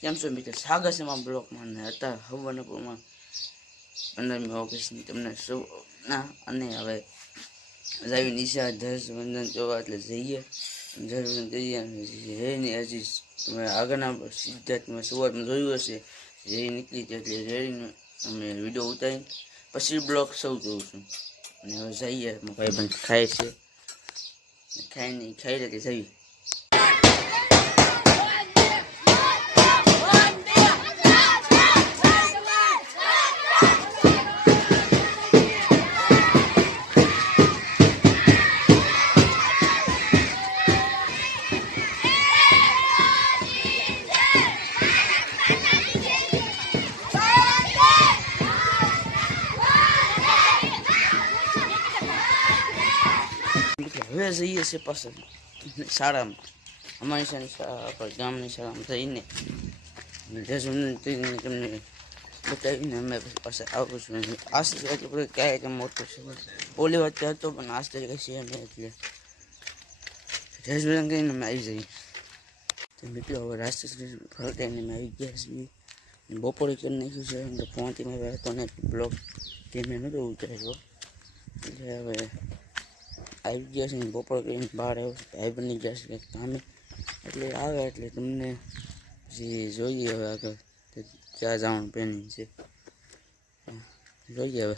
કેમ છો મિત્રો, સ્વાગત છે મારા બ્લોગમાં. અને અત્યારે હવારનપુરમાં 15મી ઓગસ્ટની તમને શુભના. અને હવે જાવી નિશા ધ્વજવંદન જોવા એટલે જઈએ. ધ્વજવંદન જઈએ અને રેની હજી તમે આગળના સિદ્ધાર્થમાં શરૂઆતમાં જોયું હશે, રેલી નીકળી છે એટલે રેલીનો અમે વિડીયો ઉતારી પછી બ્લોગ સૌ જોઉં છું. અને હવે જઈએ, ભાઈ બંધ ખાય છે, ખાઈ રીતે જઈએ. હવે જઈએ છીએ પાછળ શાળામાં, અમારી શાળા ગામની શાળામાં જઈને ધ્વજવંદન તમને બતાવીને અમે પાસે આવું છું. આસ્તે એટલું બધું ક્યાંય મોટું છે, ઓલી વચ્ચે હતો પણ આસ્તે કંઈ છે નહીં, એટલે ધ્વજવંદન કરીને અમે આવી જઈએ. તો મિત્રો હવે રાષ્ટ્રીય ફરતાઈને અમે આવી ગયા છીએ. બપોરે કરી નાખ્યું છે, એટલે પહોંચી મેં હતો ને બ્લોગ તે મેં નહોતો ઉતાર્યો, એટલે હવે આવી ગયા છે. બપોર કરીને બહાર આવ્યો ભાઈ બની ગયા છે કામે, એટલે આવે એટલે તમને પછી જોઈએ હવે આગળ ક્યાં જવાનું પ્લાનિંગ છે, જોઈએ હવે.